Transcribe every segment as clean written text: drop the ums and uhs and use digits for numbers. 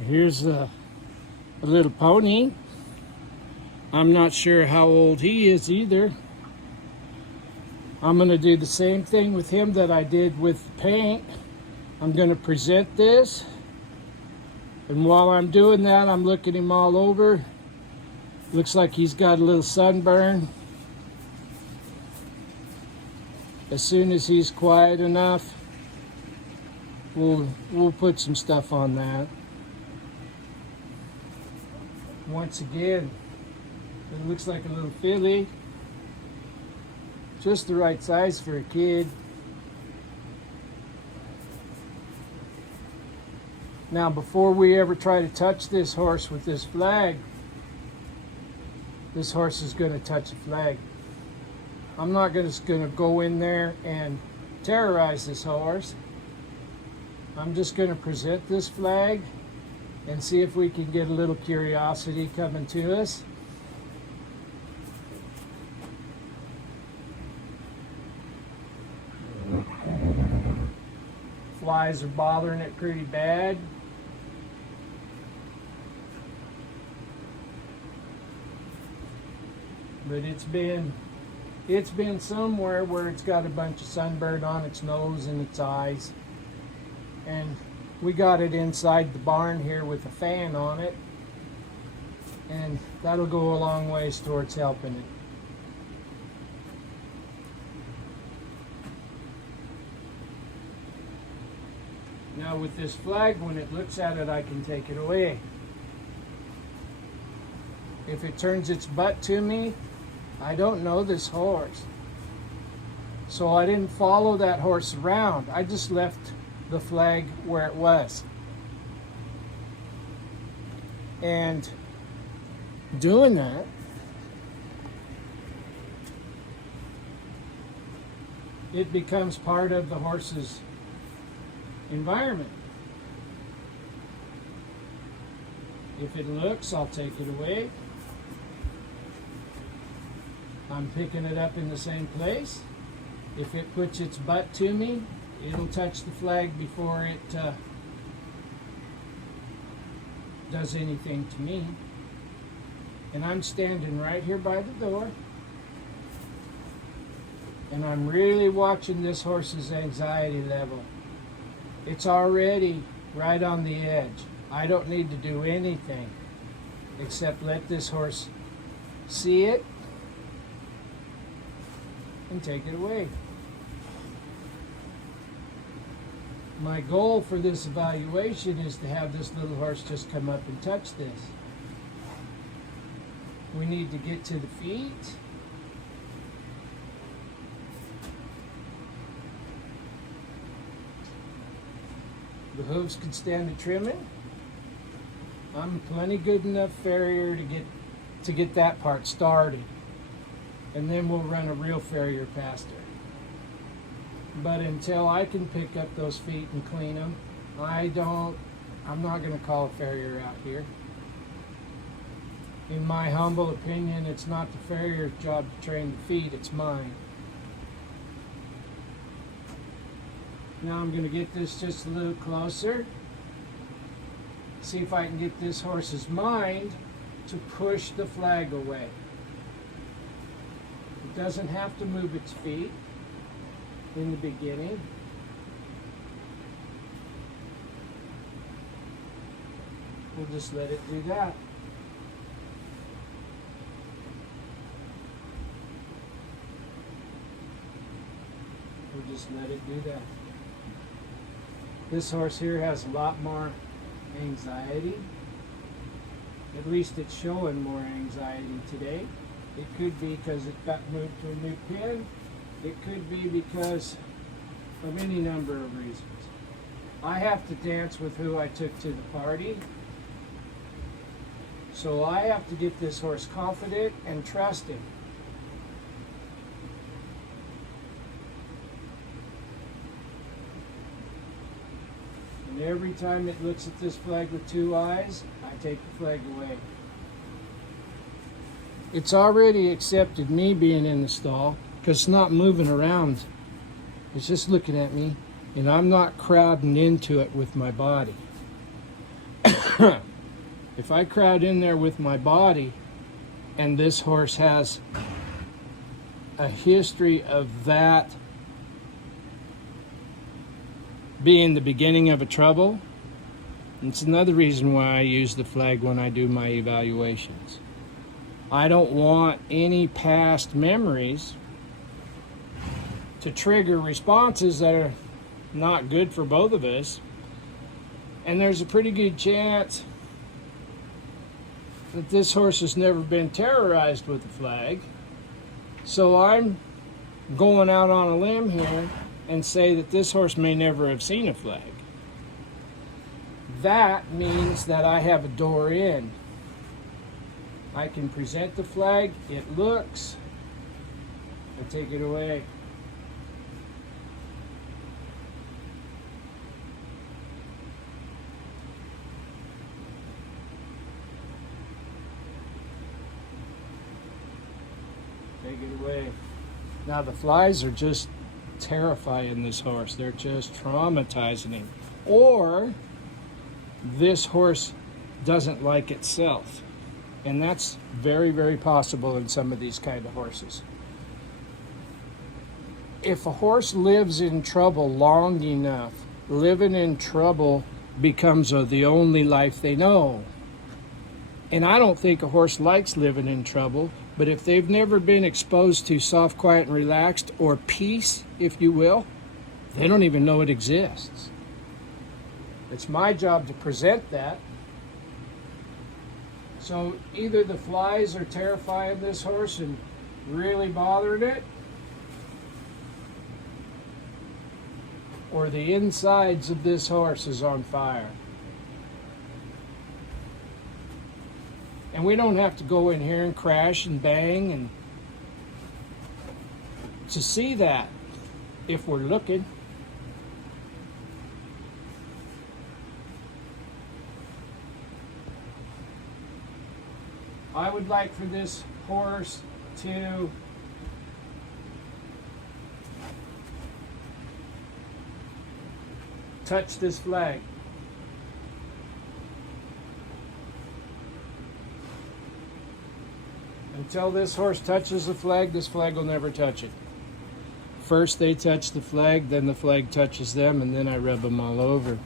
Here's a little pony. I'm not sure how old he is either. I'm going to do the same thing with him that I did with the paint. I'm going to present this. And while I'm doing that, I'm looking him all over. Looks like he's got a little sunburn. As soon as he's quiet enough, we'll put some stuff on that. Once again, it looks like a little filly. Just the right size for a kid. Now, before we ever try to touch this horse with this flag, this horse is going to touch the flag. I'm not just going to go in there and terrorize this horse. I'm just going to present this flag and see if we can get a little curiosity coming to us. Flies are bothering it pretty bad. But it's been somewhere where it's got a bunch of sunburn on its nose and its eyes. And we got it inside the barn here with a fan on it. And that'll go a long ways towards helping it. Now with this flag, when it looks at it, I can take it away. If it turns its butt to me, I don't know this horse. So I didn't follow that horse around. I just left the flag where it was. And doing that, it becomes part of the horse's environment. If it looks, I'll take it away. I'm picking it up in the same place. If it puts its butt to me, it'll touch the flag before it does anything to me. And I'm standing right here by the door. And I'm really watching this horse's anxiety level. It's already right on the edge. I don't need to do anything except let this horse see it and take it away. My goal for this evaluation is to have this little horse just come up and touch this. We need to get to the feet. The hooves can stand the trimming. I'm plenty good enough farrier to get that part started. And then we'll run a real farrier past her. But until I can pick up those feet and clean them, I'm not going to call a farrier out here. In my humble opinion, it's not the farrier's job to train the feet, it's mine. Now I'm going to get this just a little closer. See if I can get this horse's mind to push the flag away. It doesn't have to move its feet in the beginning. We'll just let it do that. We'll just let it do that. This horse here has a lot more anxiety. At least it's showing more anxiety today. It could be because it got moved to a new pen. It could be because of any number of reasons. I have to dance with who I took to the party. So I have to get this horse confident and trusting. And every time it looks at this flag with two eyes, I take the flag away. It's already accepted me being in the stall because it's not moving around. It's just looking at me, and I'm not crowding into it with my body. If I crowd in there with my body, and this horse has a history of that being the beginning of a trouble, it's another reason why I use the flag when I do my evaluations. I don't want any past memories to trigger responses that are not good for both of us. And there's a pretty good chance that this horse has never been terrorized with a flag. So I'm going out on a limb here and say that this horse may never have seen a flag. That means that I have a door in. I can present the flag, it looks, I take it away. Take it away. Now the flies are just terrifying this horse. They're just traumatizing him. Or this horse doesn't like itself. And that's very, very possible in some of these kind of horses. If a horse lives in trouble long enough, living in trouble becomes the only life they know. And I don't think a horse likes living in trouble, but if they've never been exposed to soft, quiet, and relaxed, or peace, if you will, they don't even know it exists. It's my job to present that. So either the flies are terrifying this horse and really bothering it, or the insides of this horse is on fire. And we don't have to go in here and crash and bang and to see that if we're looking. I would like for this horse to touch this flag. Until this horse touches the flag, this flag will never touch it. First they touch the flag, then the flag touches them, and then I rub them all over.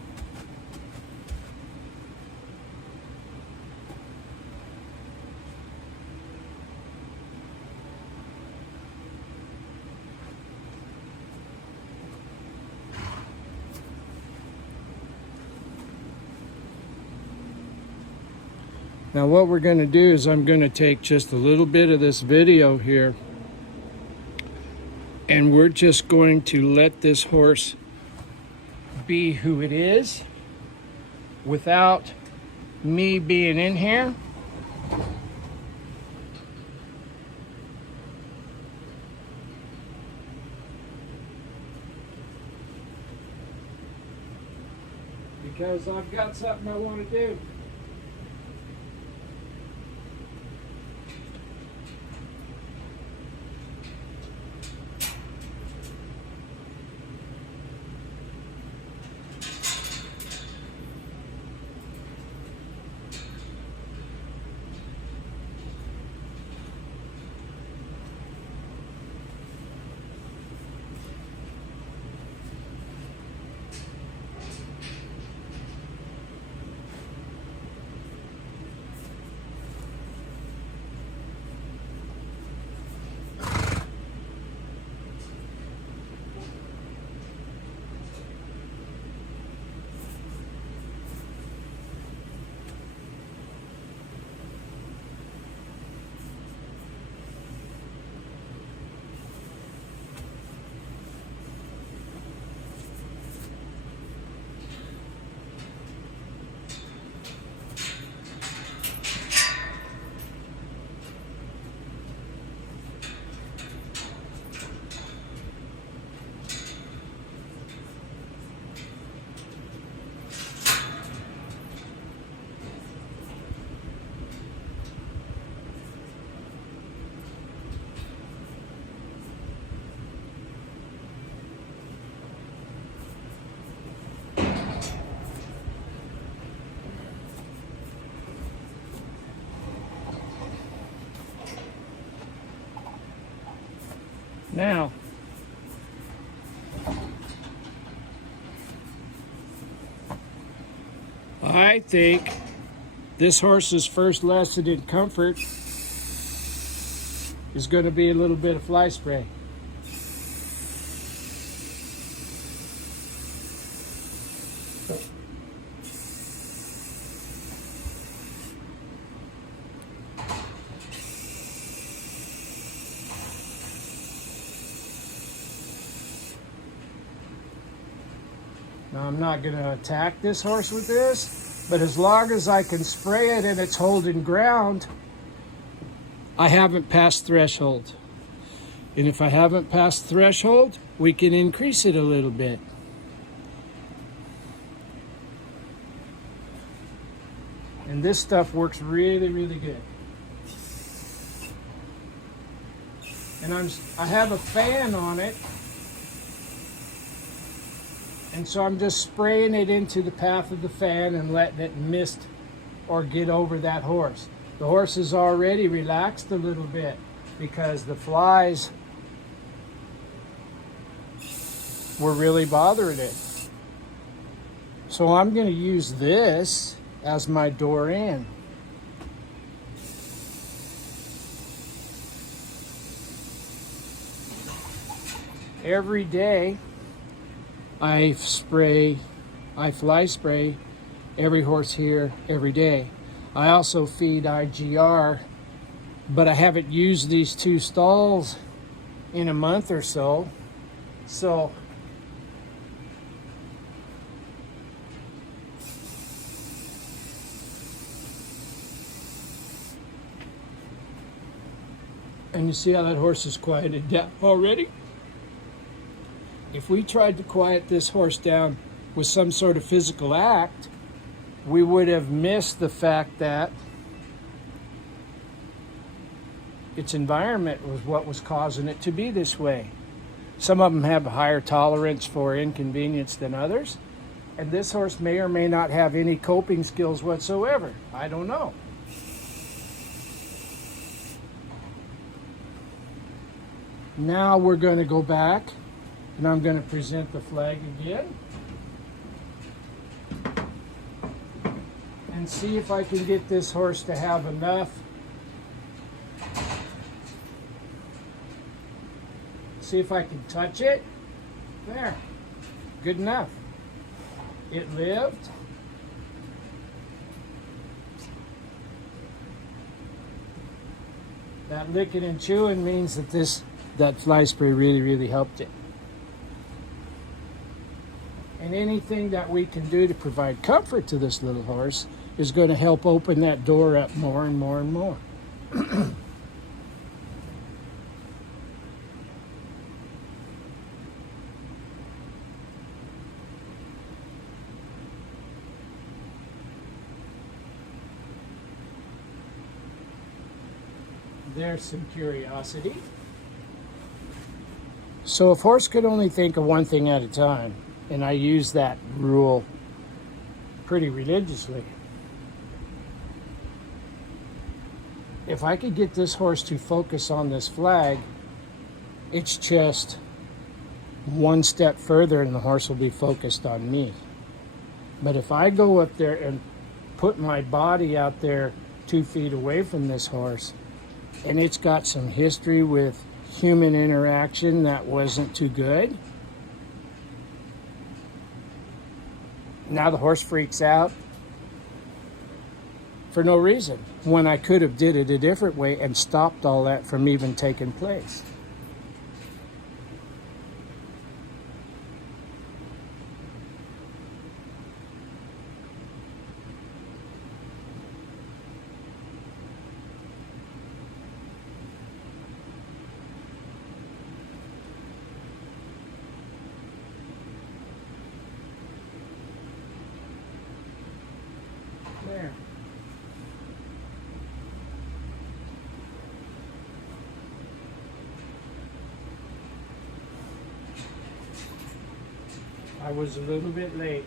Now what we're going to do is I'm going to take just a little bit of this video here, and we're just going to let this horse be who it is without me being in here. Because I've got something I want to do. Now, I think this horse's first lesson in comfort is going to be a little bit of fly spray. Now, I'm not going to attack this horse with this, but as long as I can spray it and it's holding ground, I haven't passed threshold. And if I haven't passed threshold, we can increase it a little bit. And this stuff works really, really good. And I have a fan on it. And so I'm just spraying it into the path of the fan and letting it mist or get over that horse. The horse is already relaxed a little bit because the flies were really bothering it. So I'm going to use this as my door in. Every day I fly spray every horse here every day. I also feed IGR, but I haven't used these two stalls in a month or so. So and you see how that horse is quieted down already? If we tried to quiet this horse down with some sort of physical act, we would have missed the fact that its environment was what was causing it to be this way. Some of them have a higher tolerance for inconvenience than others, and this horse may or may not have any coping skills whatsoever. I don't know. Now we're going to go back and I'm going to present the flag again and see if I can get this horse to have enough. See if I can touch it. There. Good enough. It lived. That licking and chewing means that fly spray really, really helped it. And anything that we can do to provide comfort to this little horse is going to help open that door up more and more and more. There's some curiosity. So if horse could only think of one thing at a time, and I use that rule pretty religiously. If I could get this horse to focus on this flag, it's just one step further and the horse will be focused on me. But if I go up there and put my body out there 2 feet away from this horse, and it's got some history with human interaction that wasn't too good, now the horse freaks out for no reason, when I could have did it a different way and stopped all that from even taking place. There. I was a little bit late.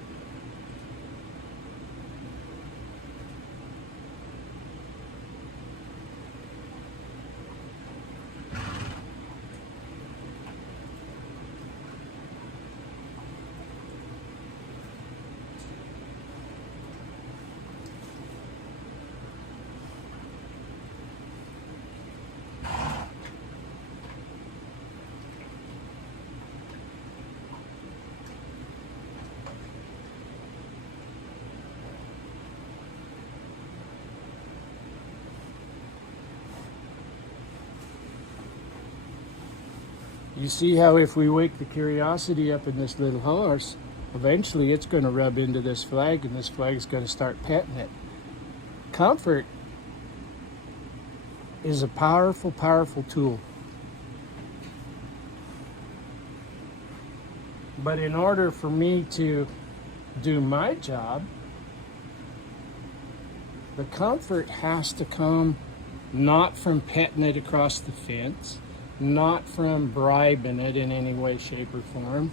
You see how if we wake the curiosity up in this little horse, eventually it's going to rub into this flag, and this flag is going to start petting it. Comfort is a powerful, powerful tool. But in order for me to do my job, the comfort has to come not from petting it across the fence, not from bribing it in any way, shape, or form.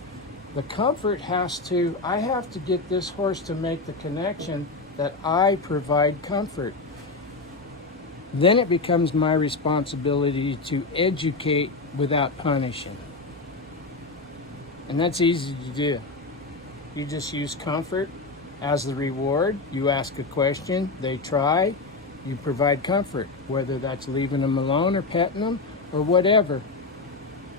The comfort I have to get this horse to make the connection that I provide comfort. Then it becomes my responsibility to educate without punishing. And that's easy to do. You just use comfort as the reward. You ask a question, they try, you provide comfort, whether that's leaving them alone or petting them or whatever.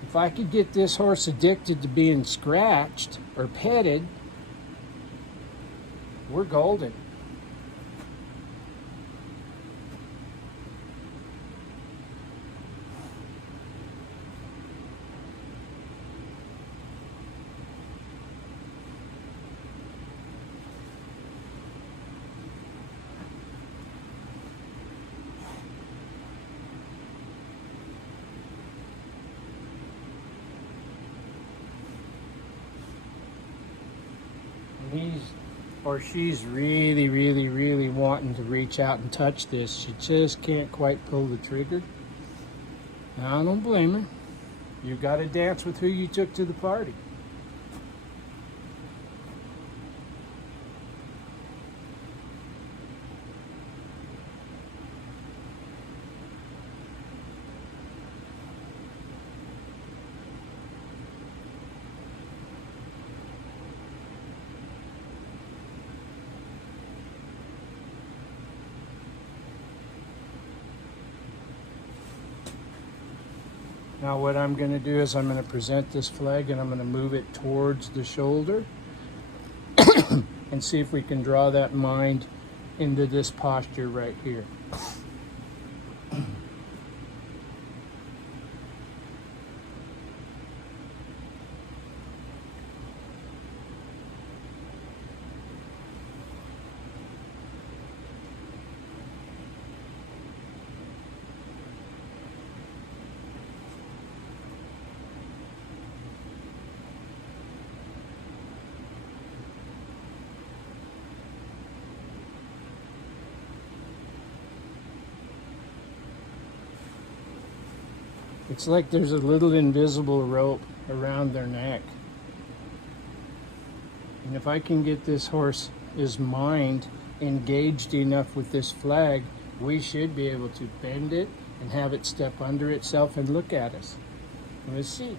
If I could get this horse addicted to being scratched or petted, we're golden. He's or she's really, really, really wanting to reach out and touch this. She just can't quite pull the trigger. Now, I don't blame her. You got to dance with who you took to the party. Now what I'm going to do is I'm going to present this flag and I'm going to move it towards the shoulder and see if we can draw that mind into this posture right here. It's like there's a little invisible rope around their neck. And if I can get this horse's mind engaged enough with this flag, we should be able to bend it and have it step under itself and look at us. Let's see.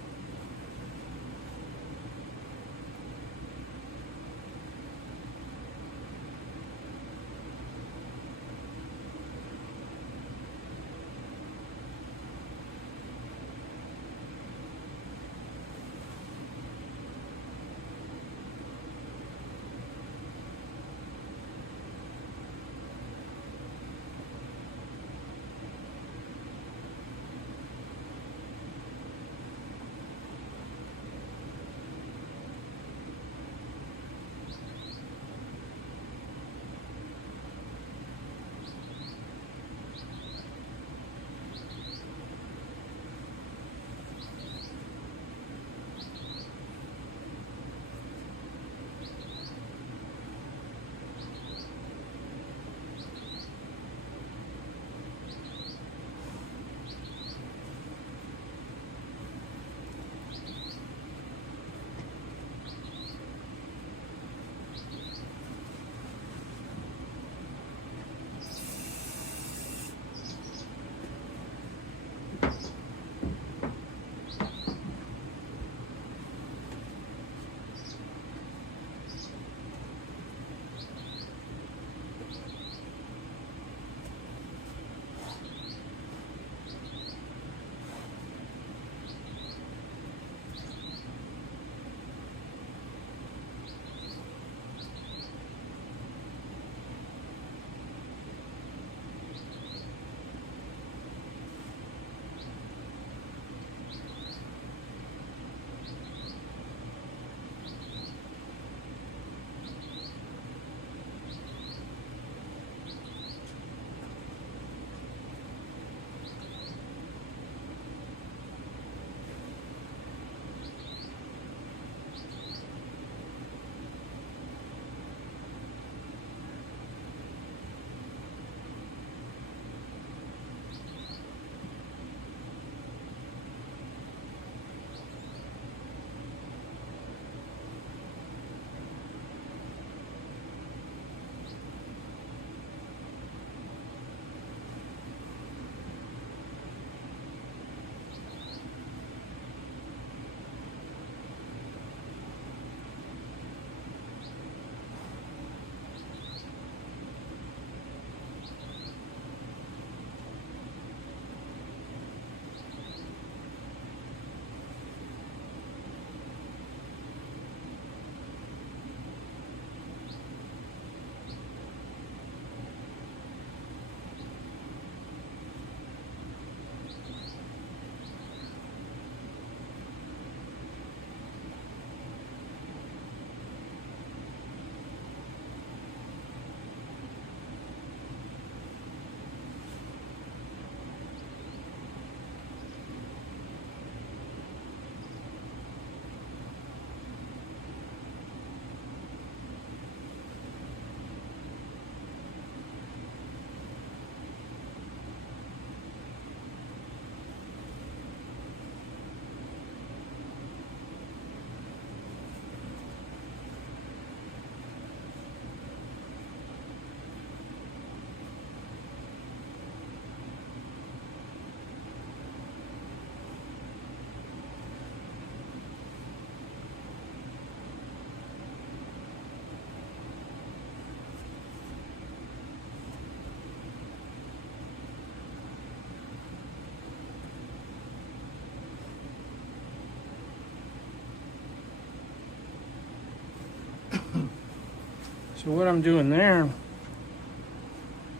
So what I'm doing there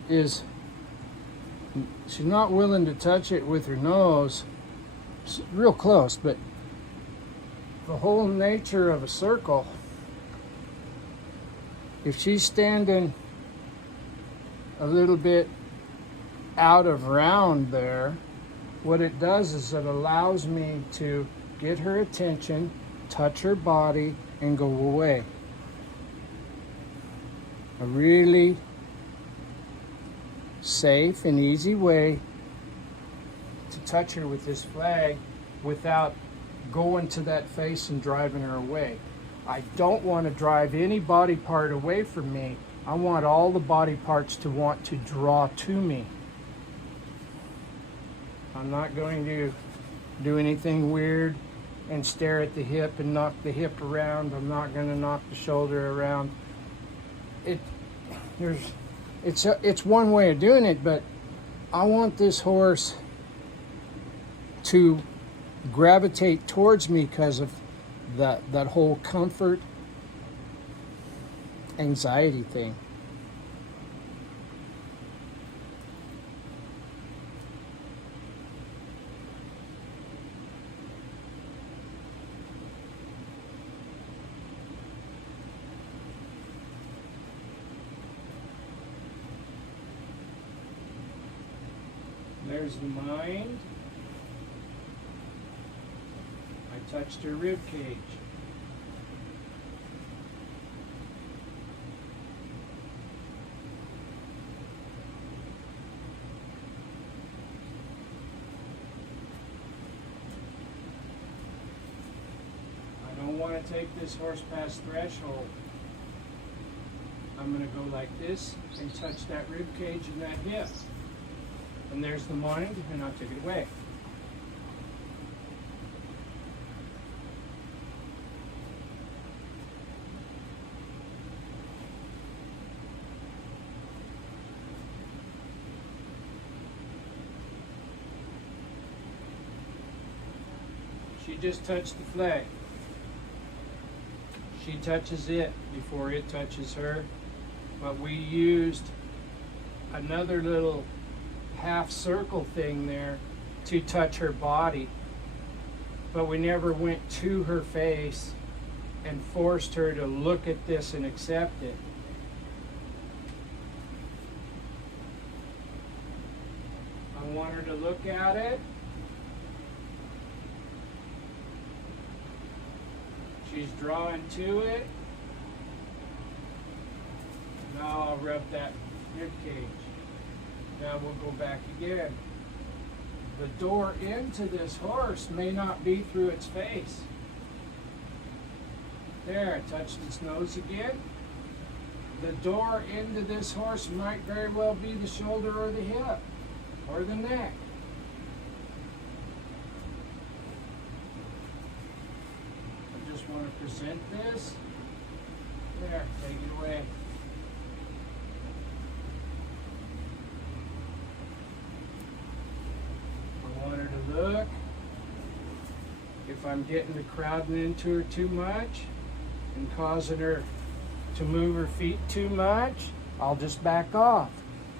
is she's not willing to touch it with her nose. It's real close, but the whole nature of a circle, if she's standing a little bit out of round there, what it does is it allows me to get her attention, touch her body, and go away. A really safe and easy way to touch her with this flag without going to that face and driving her away. I don't want to drive any body part away from me. I want all the body parts to want to draw to me. I'm not going to do anything weird and stare at the hip and knock the hip around. I'm not going to knock the shoulder around. It's one way of doing it, but I want this horse to gravitate towards me because of that whole comfort anxiety thing. There's the mind. I touched her rib cage. I don't want to take this horse past threshold. I'm going to go like this and touch that rib cage and that hip. And there's the mind, and I took it away. She just touched the flag. She touches it before it touches her. But we used another little half circle thing there to touch her body, but we never went to her face and forced her to look at this and accept it. I want her to look at it. She's drawing to it. Now I'll rub that rib cage. Now we'll go back again. The door into this horse may not be through its face. There, I touched its nose again. The door into this horse might very well be the shoulder or the hip or the neck. I just want to present this. There, take it away. Look, if I'm getting to crowding into her too much and causing her to move her feet too much, I'll just back off.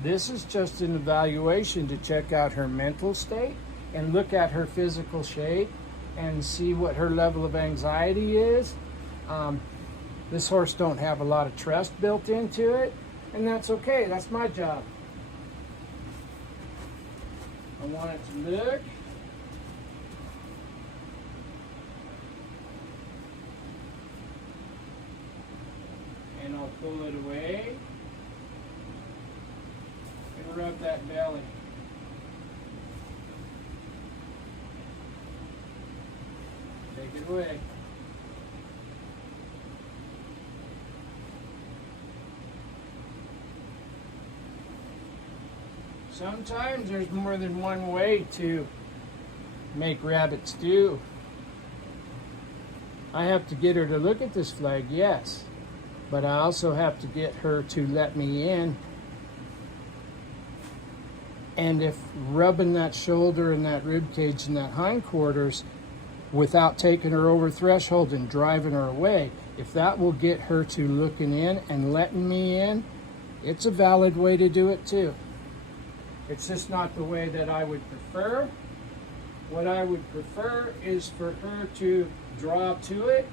This is just an evaluation to check out her mental state and look at her physical shape and see what her level of anxiety is. This horse don't have a lot of trust built into it, and that's okay. That's my job. I want it to look. And I'll pull it away and rub that belly. Take it away. Sometimes there's more than one way to make rabbit stew. I have to get her to look at this flag, yes. But I also have to get her to let me in. And if rubbing that shoulder and that rib cage and that hindquarters without taking her over threshold and driving her away, If that will get her to looking in and letting me in, it's a valid way to do it too. It's just not the way that I would prefer. What I would prefer is for her to draw to it.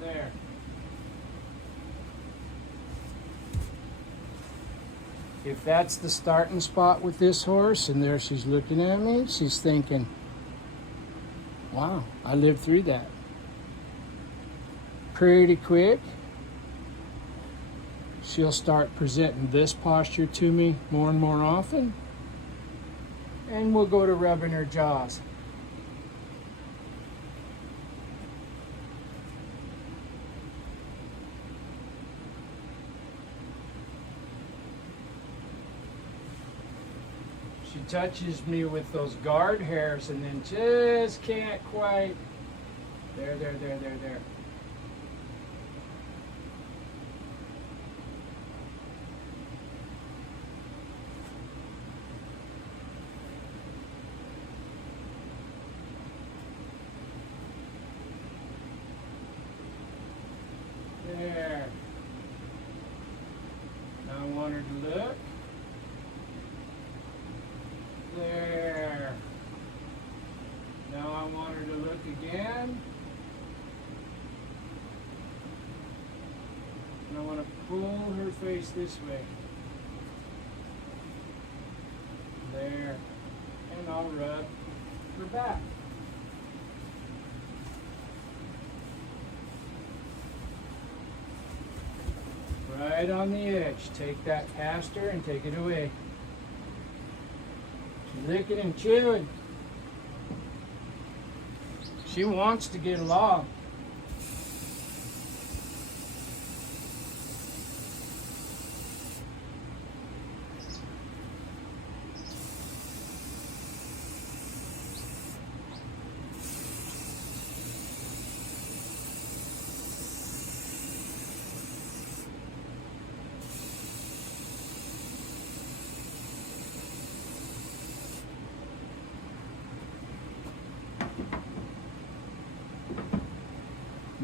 There. If that's the starting spot with this horse, and there she's looking at me, she's thinking, wow, I lived through that. Pretty quick, she'll start presenting this posture to me more and more often, and we'll go to rubbing her jaws. She touches me with those guard hairs and then just can't quite. There. There. Now I want her to look. There. Now I want her to look again. And I want to pull her face this way. There. And I'll rub her back. Right on the edge. Take that past her and take it away. She's licking and chewing. She wants to get along.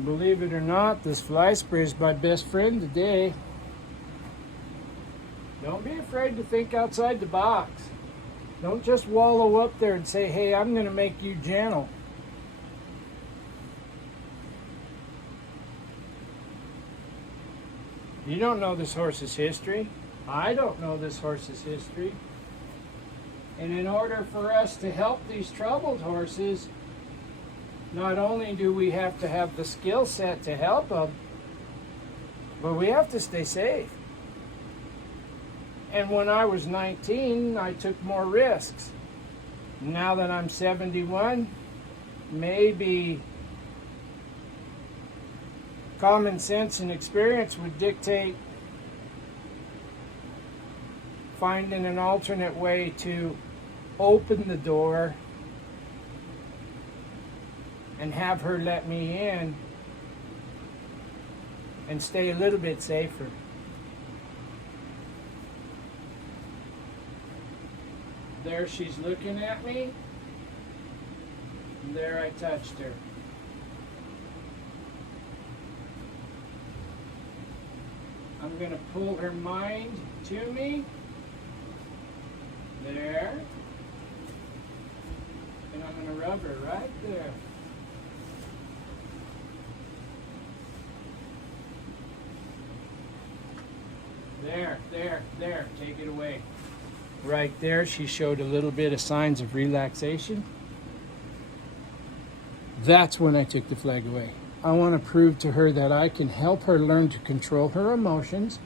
Believe it or not, this fly spray is my best friend today. Don't be afraid to think outside the box. Don't just wallow up there and say, hey, I'm going to make you gentle. You don't know this horse's history. I don't know this horse's history. And in order for us to help these troubled horses, not only do we have to have the skill set to help them, but we have to stay safe. And when I was 19, I took more risks. Now that I'm 71, maybe common sense and experience would dictate finding an alternate way to open the door and have her let me in and stay a little bit safer. There she's looking at me. And there I touched her. I'm going to pull her mind to me. There. And I'm going to rub her right there. There. Take it away. Right there, she showed a little bit of signs of relaxation. That's when I took the flag away. I want to prove to her that I can help her learn to control her emotions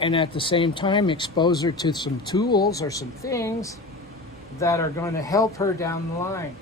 and at the same time expose her to some tools or some things that are going to help her down the line.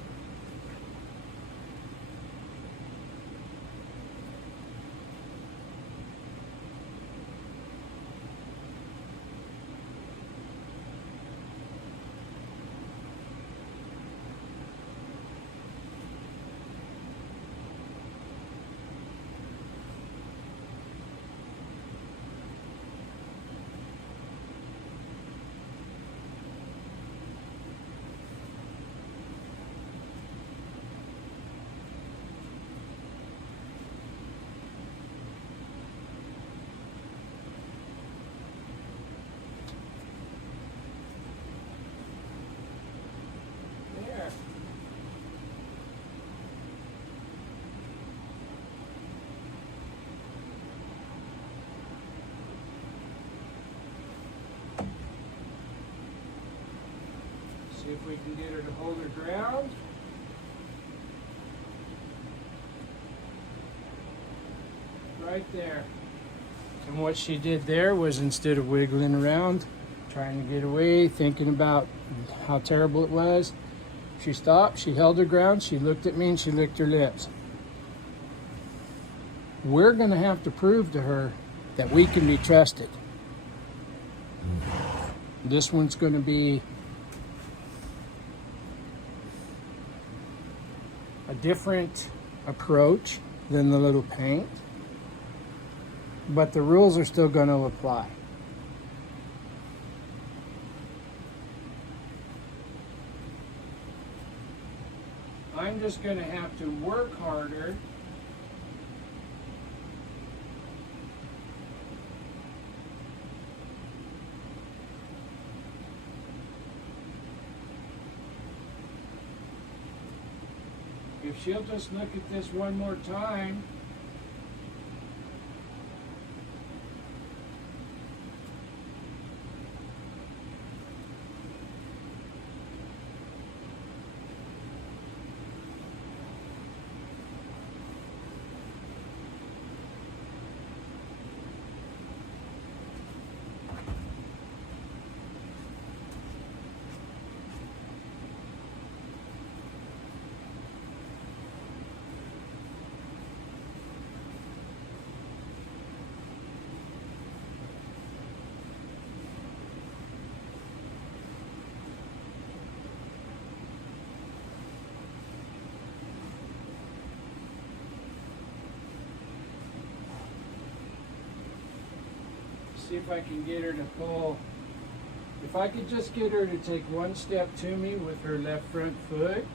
See if we can get her to hold her ground. Right there. And what she did there was, instead of wiggling around, trying to get away, thinking about how terrible it was, she stopped, she held her ground, she looked at me, and she licked her lips. We're going to have to prove to her that we can be trusted. This one's going to be a different approach than the little paint, but the rules are still going to apply. I'm just going to have to work harder if she'll just look at this one more time. See if I can get her to pull. If I could just get her to take one step to me with her left front foot.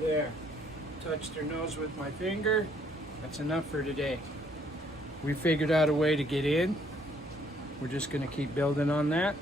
There. Touched her nose with my finger. That's enough for today. We figured out a way to get in. We're just going to keep building on that.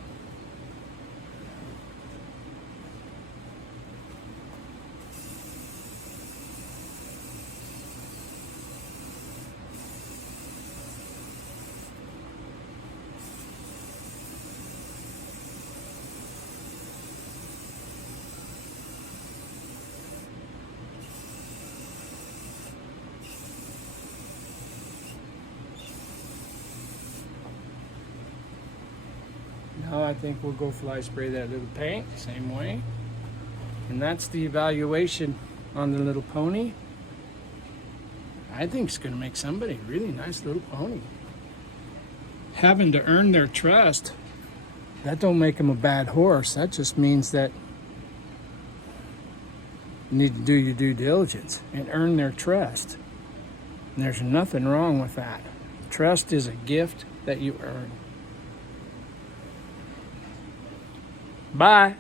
Now I think we'll go fly spray that little paint, same way. And that's the evaluation on the little pony. I think it's going to make somebody a really nice little pony. Having to earn their trust, that don't make them a bad horse. That just means that you need to do your due diligence and earn their trust. And there's nothing wrong with that. Trust is a gift that you earn. Bye.